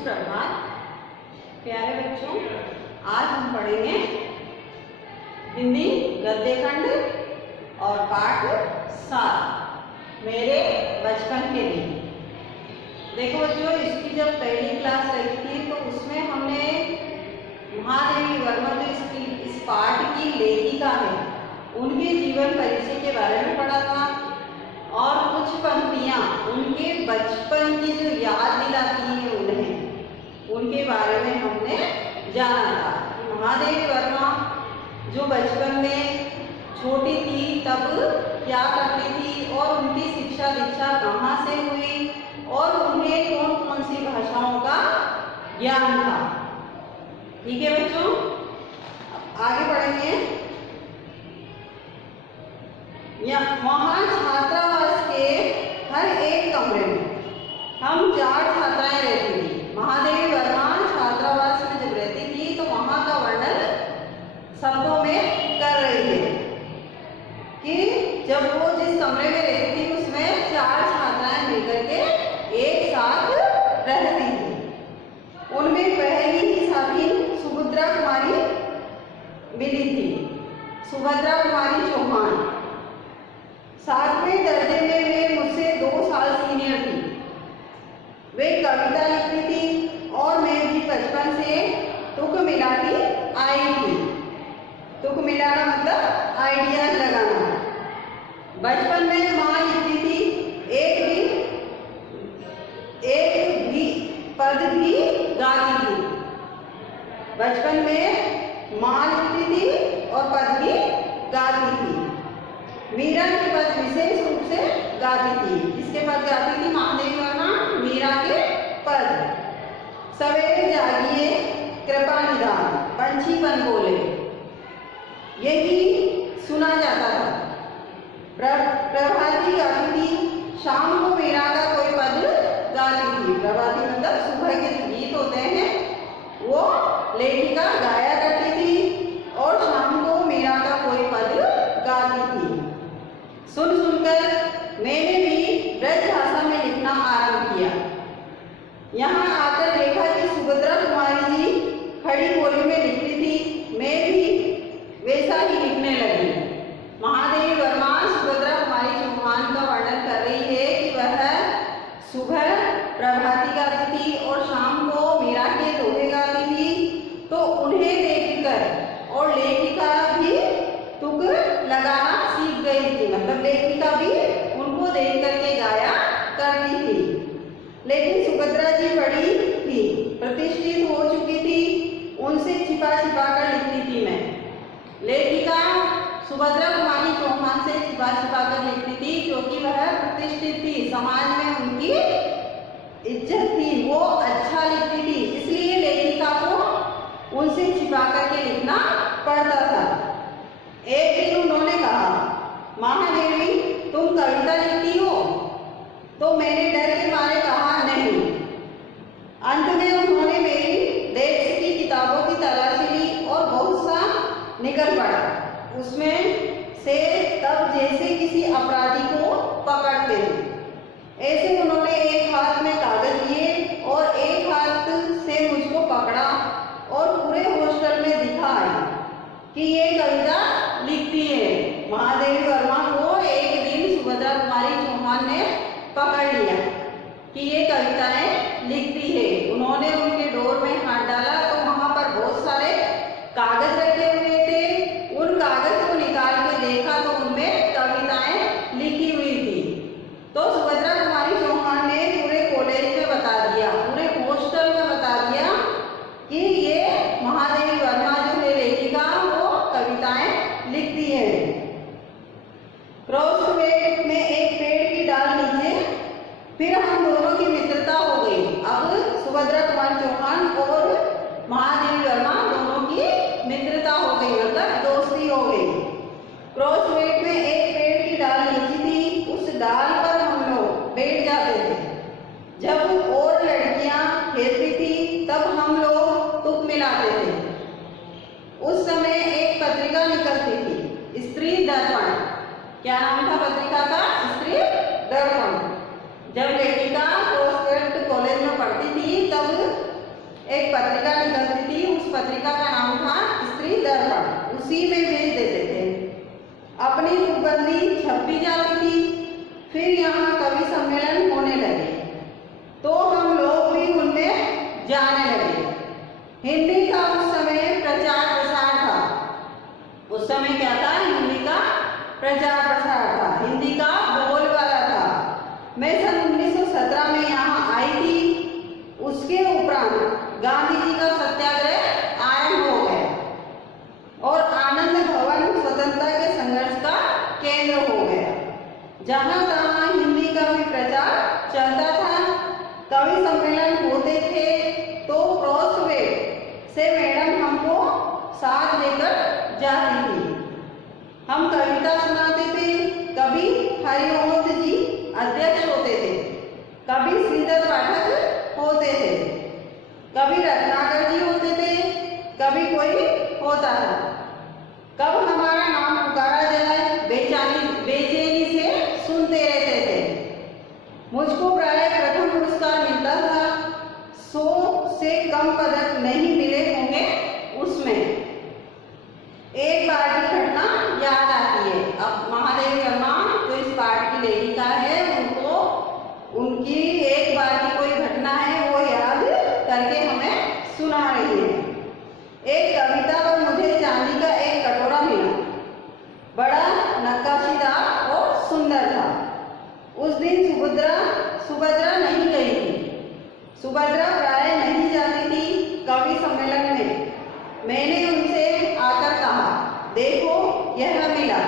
सुप्रभात प्यारे बच्चों, आज हम पढ़ेंगे हिंदी गद्य खंड और पाठ 7 मेरे बचपन के दिन। देखो बच्चों, इसकी जब पहली क्लास रही थी तो उसमें हमने महादेवी वर्मा जो इस पाठ की लेखिका है उनके जीवन परिचय के बारे में पढ़ा था और कुछ पंक्तियाँ उनके बचपन की जो याद दिलाती है उनके बारे में हमने जाना था कि महादेवी वर्मा जो बचपन में छोटी थी तब क्या करती थी और उनकी शिक्षा दीक्षा कहाँ से हुई और उन्हें कौन कौन सी भाषाओं का ज्ञान था। ठीक है बच्चों, आगे बढ़ेंगे। वहाँ छात्रावास के हर एक कमरे में हम 4 छात्राएं रहती थी। महादेवी वर्मा छात्रावास में जब रहती थी तो वहाँ का वर्णन शब्दों में कर रही है कि जब वो जिस कमरे में रहती थी उसमें 4 छात्राएं मिलकर के एक साथ रहती थी। उनमें पहली ही साथी सुभद्रा कुमारी मिली थी, सुभद्रा कुमारी चौहान। 7वें दर्जे में वे मुझसे 2 साल सीनियर थी। वे कविता लिखती थी और मैं भी बचपन से तुक मिलाती आई थी। तुक मिलाना मतलब आइडिया लगाना। बचपन में माँ लिखती थी, एक भी पद भी गाती थी। बचपन में माँ लिखती थी और पद भी गाती थी। मीरा के पद विशेष रूप से गाती थी। किसके पद गाती थी? महादेवी वर्मा मीरा के पद। सवेरे जागिए कृपा निदान, पंछी बन बोले, यही सुना जाता था। प्रभाती गाती थी। शाम को मीरा का कोई पद गाती थी। प्रभाती मतलब सुबह के जो गीत होते हैं वो लेखिका गाया करती थी और शाम को मीरा का कोई पद गाती थी। सुन सुनकर मैंने भी ब्रज भाषा में लिखना आरंभ किया। यहाँ आकर देखा कि सुभद्रा कुमारी जी खड़ी बोली में लिखती थी, मैं भी वैसा ही लिखने लगी। महादेवी वर्मा सुभद्रा कुमारी चौहान का वर्णन कर रही है कि वह सुबह प्रभाती गाती थी और शाम को मीरा के दोहे गाती थी। तो उन्हें देखकर और लेखिका भी तुक लगाना सीख गई थी, मतलब लेखिका भी उनको देख करके गाया करती थी। लेकिन सुभद्रा जी बड़ी थी, प्रतिष्ठित हो चुकी थी, उनसे छिपा छिपा कर लिखती थी मैं। लेखिका सुभद्रा कुमारी चौहान से छिपा छिपा कर लिखती थी क्योंकि वह प्रतिष्ठित थी, समाज में उनकी इज्जत थी, वो अच्छा लिखती थी, इसलिए लेखिका को उनसे छिपा करके लिखना पड़ता था। एक दिन उन्होंने कहा, महादेवी तुम कविता लिखती हो? तो मैंने डर के मारे कहा नहीं। अंत में उन्होंने मेरी डेस्क की किताबों की तलाशी ली और बहुत सा निकल पड़ा उसमें से, तब जैसे किसी अपराधी को पकड़ते थे ऐसे उन्होंने एक हाथ में कागज लिए और एक हाथ से मुझको पकड़ा और पूरे हॉस्टल में दिखाया कि ये कविता लिखती है। महादेवी वर्मा को एक दिन सुभद्रा कुमारी चौहान ने पकड़ लिया कि ये कविताएं लिखती है। उन्होंने उनके डोर में हाथ डाला तो वहां पर बहुत सारे कागज रखे हुए थे। उन कागज को निकाल के देखा तो उनमें कविताएं लिखी हुई थी। तो सुभद्रा कुमारी चौहान ने पूरे कॉलेज में बता दिया, पूरे हॉस्टल में बता दिया कि ये महादेवी वर्मा जो है लेखिका वो कविताएं लिखती है। क्रॉस वेट में एक पेड़ की डाल नीचे फिर हम दोनों की मित्रता हो गई। अब सुभद्रा कुमारी चौहान और महादेवी वर्मा दोनों की मित्रता हो गई, मतलब दोस्ती हो गई। क्रॉस वेट में एक पेड़ की डाल नीचे थी, उस डाल पर हम लोग बैठ जाते थे। जब और लड़कियां खेलती थी तब हम लोग तुक मिलाते थे। उस समय एक पत्रिका निकलती थी, स्त्री दर्पण। क्या नाम था पत्रिका का? स्त्री दर्पण। जब लेखिका कॉलेज में पढ़ती थी तब एक पत्रिका निकलती थी, उस पत्रिका का नाम था स्त्री दर्पण, उसी में भेज देते थे। अपनी तुकबंदी छपी जाती थी। फिर यहाँ कवि सम्मेलन होने लगे तो हम लोग भी उनमें जाने लगे। हिंदी का उस समय प्रचार प्रसार था। उस समय क्या था? हिंदी का प्रचार प्रसार था, हिंदी का बोलबाला था। मैं सन 1917 में यहाँ आई थी। उसके उपरांत गांधी जी का सत्याग्रह आरंभ हो गया और आनंद भवन स्वतंत्रता के संघर्ष का केंद्र हो गया। जहाँ तहाँ हिंदी का भी प्रचार चलता था। कवि सम्मेलन होते थे तो क्रॉसवेड से मैडम हमको साथ लेकर जाती थी। हम कविता सुनाते थे। कभी हरिवंश जी अध्यक्ष होते थे, कभी श्रीधर पाठक होते थे, कभी रत्नाकर जी होते थे, कभी कोई होता था। कब हमारा नाम पुकारा जाए बेचैनी से सुनते रहते थे। मुझको प्राय प्रथम पुरस्कार मिलता था। 100 से कम पदक नहीं मिले होंगे उसमें। एक बार की घटना याद आती है। अब महादेवी वर्मा जो इस पाठ की लेखिका है, उनकी एक बार की कोई घटना है वो याद करके हमें सुना रही है। एक कविता पर मुझे चांदी का एक कटोरा मिला, बड़ा नक्काशीदार और सुंदर था। उस दिन सुभद्रा नहीं गई थी। सुभद्रा प्राय नहीं जाती थी कवि सम्मेलन में। मैंने उनसे आकर कहा, देखो यह मिला।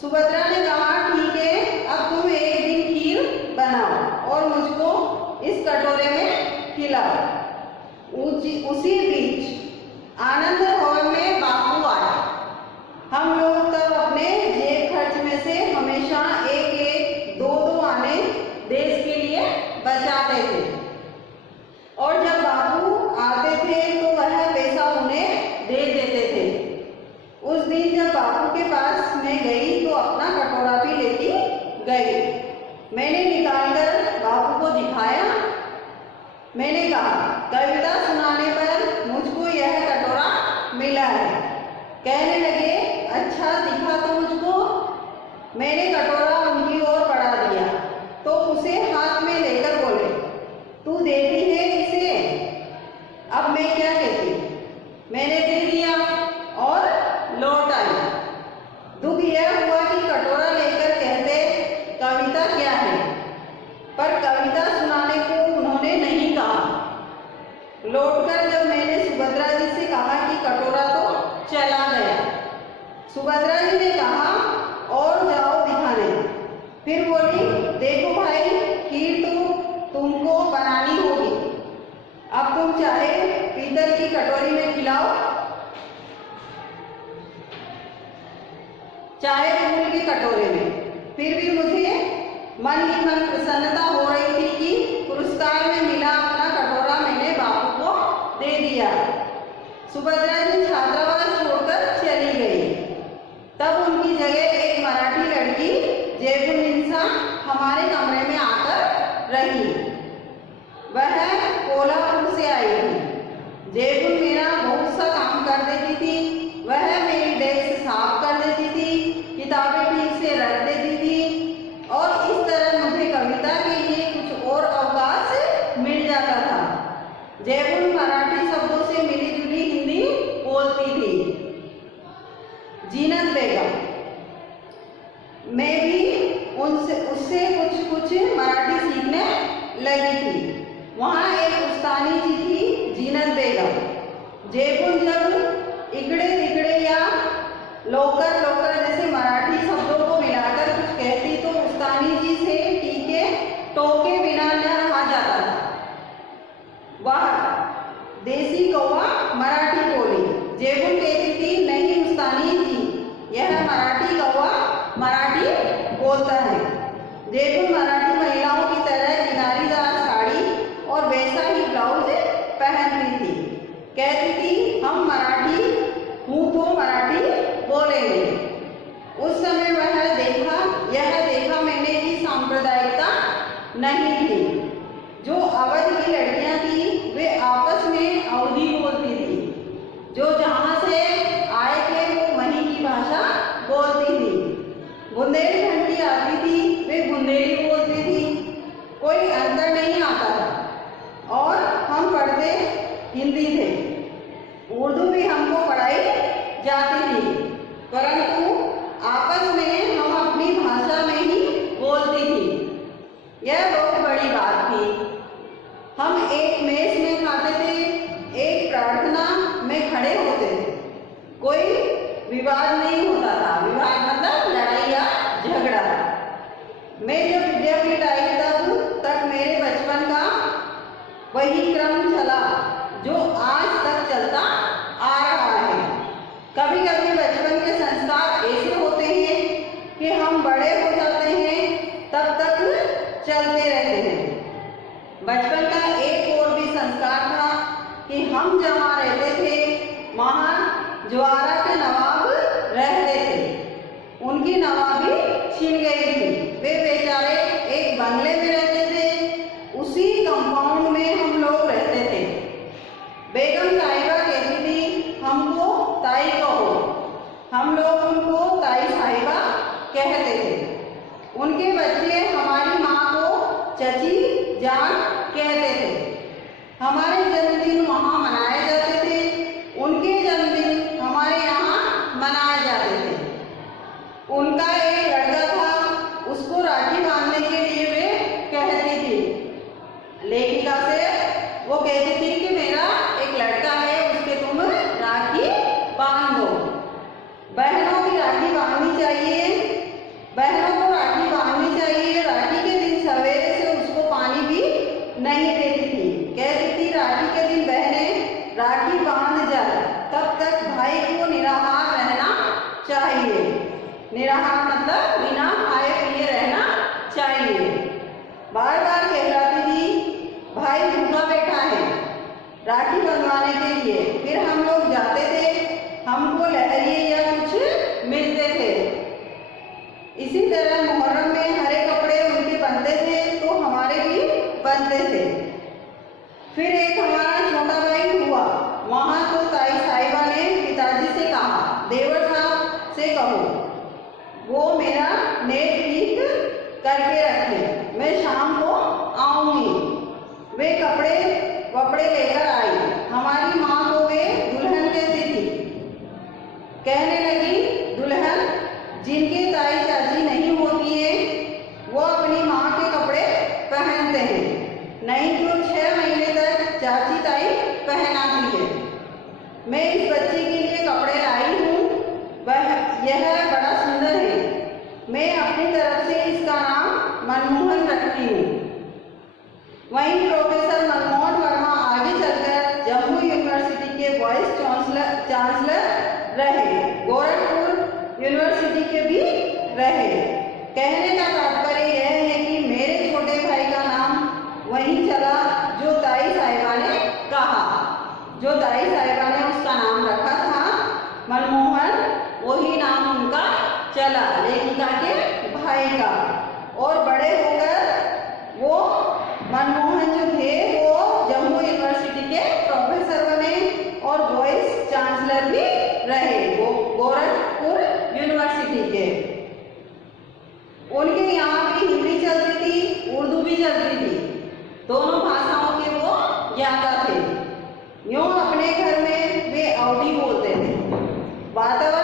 सुभद्रा ने कहा, ठीक है, अब तुम एक दिन खीर बनाओ और मुझको इस कटोरे में खिलाओ। उसी बीच आनंद भवन में बापू आए। हम लोग तब अपने जेब खर्च में से हमेशा एक दो आने देश के लिए बचाते थे और जब बापू आते थे तो वह पैसा उन्हें दे देते थे। उस दिन जब बापू के पास मैं गई तो अपना कटोरा भी लेती गई। मैंने निकालकर बापू को दिखाया। मैंने कहा, कविता सुनाने पर मुझको यह कटोरा मिला है। कहने लगे, अच्छा दिखा तो मुझको। मैंने कटोरा उनकी ओर बढ़ा दिया तो उसे हाथ में लेकर बोले, तू देती है इसे? अब मैं क्या कहती? मैंने दे दिया और लौट आई। दुख यह हुआ कि कटोरा लेकर कहते कविता क्या है, पर कविता सुनाने को उन्होंने नहीं कहा। लौटकर जब मैंने सुभद्रा जी से कहा कि कटोरा तो चला गया, सुभद्रा जी ने कहा, और जाओ दिखाने। फिर बोली, देखो भाई, खीर तो तुमको बनानी होगी। अब तुम चाहे पीतल की कटोरी में खिलाओ, चाहे फूल की कटोरे में। फिर भी मुझे मन ही मन प्रसन्नता हो रही थी कि पुरस्कार में मिला अपना कटोरा मैंने बापू को दे दिया। सुभद्रा जी छात्रावास छोड़कर चली गई। तब उनकी जगह एक मराठी लड़की जयपुर हमारे कमरे में आकर रही। वह कोल्हापुर से आई थी। जयपुर मेरा बहुत सा काम कर देती थी। वह मेरी डेस्क साफ कर देती थी, किताबें ठीक से रख देती थी और इस तरह मुझे कविता के लिए कुछ और अवकाश मिल जाता था। जयपुर मराठी शब्दों से मिली जुली हिंदी बोलती थी। जीनत बेगम, मैं भी उससे कुछ मराठी सीखने लगी थी। वहाँ एक उस्तानी जी थी, जीनत बेगम। जयपुर जब इकड़े तिकड़े या लोकर जैसे मराठी शब्दों को मिलाकर कुछ कहती तो उस्तानी जी से टीके टोके बिना न रहा जाता था। वह देसी कौवा मराठी बोली। जयपुर कहती थी, नहीं उस्तानी जी, यह मराठी कौवा मराठी बोलता है। जयपुर मराठी महिलाओं की तरह किनारीदार साड़ी और वैसा ही ब्लाउज पहनती थी। कहती थी, हम मराठी हूँ तो मराठी बोलेंगे। उस समय यह देखा मैंने कि सांप्रदायिकता नहीं थी। जो अवध की लड़कियाँ थी वे आपस में अवधी बोलती थी। जो जहाँ से आए थे वो वहीं की भाषा बोलती थी। बुंदेलखंड की आती थी, वे बुंदेली बोलती थी। कोई अंतर नहीं आता था और हम पढ़ते हिंदी थे। उर्दू भी हमको पढ़ाई जाती थी, परंतु आपस में हम अपनी भाषा में ही बोलती थी। यह बहुत बड़ी बात थी। हम एक मेज में खाते थे, एक प्रार्थना में खड़े होते थे। कोई विवाद नहीं होता था। विवाद मतलब लड़ाई या झगड़ा। मैं जब विद्यापीठ आई तक मेरे बचपन का वही क्रम चला जो आज तक चलता आ रहा है। कभी कभी बचपन के संस्कार ऐसे होते हैं कि हम बड़े हो जाते हैं तब तक चलते रहते हैं। बचपन का एक और भी संस्कार था कि हम जहाँ रहते थे वहाँ ज्वारा के नवाब रहते थे। उनकी नवाबी छिन गई थी। वे बेचारे एक बंगले में रहते थे, उसी कंपाउंड में हम लोग रहते थे। बेगम साहिबा कहती थी हमको ताई कहो, हम लोग उनको ताई साहिबा कहते थे। उनके बच्चे हमारी माँ को चची जान कहते थे। हमारे जन्मदिन वहाँ मनाए जाते थे, उनके जन्मदिन हमारे यहाँ मनाए जाते थे। उनका एक लड़का था, उसको राखी बांधने के लिए वे कहती थी। लेखिका से वो कहती थी कि मेरा एक लड़का है, उसके तुम राखी बांध दो। बहनों की राखी बांधनी चाहिए, बहनों को राखी बांधनी चाहिए। राखी के दिन सवेरे से उसको पानी भी नहीं देती थी। कहती थी राखी के दिन बहनें राखी बांध जाए तब तक भाई को निराहार रहना चाहिए। निराहार मतलब बिना खाए पिए रहना चाहिए। बार बार कहलाती थी भाई भूखा बैठा है राखी बंधवाने के लिए। फिर हम लोग जाते थे, हमको लहरिये या कुछ मिलते थे। इसी तरह मुहर्रम में हरे कपड़े उनके बनते थे तो हमारे भी बनते थे। फिर एक हमारा छोटा भाई हुआ, वहाँ तो ताई साहिबा ने पिताजी से कहा देवर साहब से कहो वो मेरा नेट ठीक करके रखे, मैं शाम को आऊँगी। वे कपड़े वपड़े लेकर आई। हमारी माँ को वे दुल्हन कहती थी। कहने लगी दुल्हन जिनकी ताई चाची नहीं होती है वो अपनी माँ के कपड़े पहनते हैं, नहीं तो 6 महीने तक चाची ताई पहनाती है। मैं इस बच्चे के लिए कपड़े लाई हूँ, यह बड़ा सुंदर है। मैं अपनी तरफ से इसका नाम मनमोहन रखती हूँ। वहीं प्रोफेसर मनमोहन वर्मा आगे चलकर जम्मू यूनिवर्सिटी के वाइस चांसलर रहे, गोरखपुर यूनिवर्सिटी के भी रहे। कहने का तात्पर्य यह है कि मेरे छोटे भाई का नाम वहीं चला जो ताई साहिबा ने कहा। जो ताई साहिबा ने उसका नाम रखा था मनमोहन, वही नाम उनका चला लेखिका के भाई का। और बड़े होकर वो मनमोहन जो थे वो जम्मू यूनिवर्सिटी के प्रोफेसर बने और वाइस चांसलर भी रहे वो गोरखपुर यूनिवर्सिटी के। उनके यहाँ भी हिंदी चलती थी, उर्दू भी चलती थी, दोनों भाषाओं के वो ज्ञाता थे। यूँ अपने घर में वे अवधी बोलते थे। वातावरण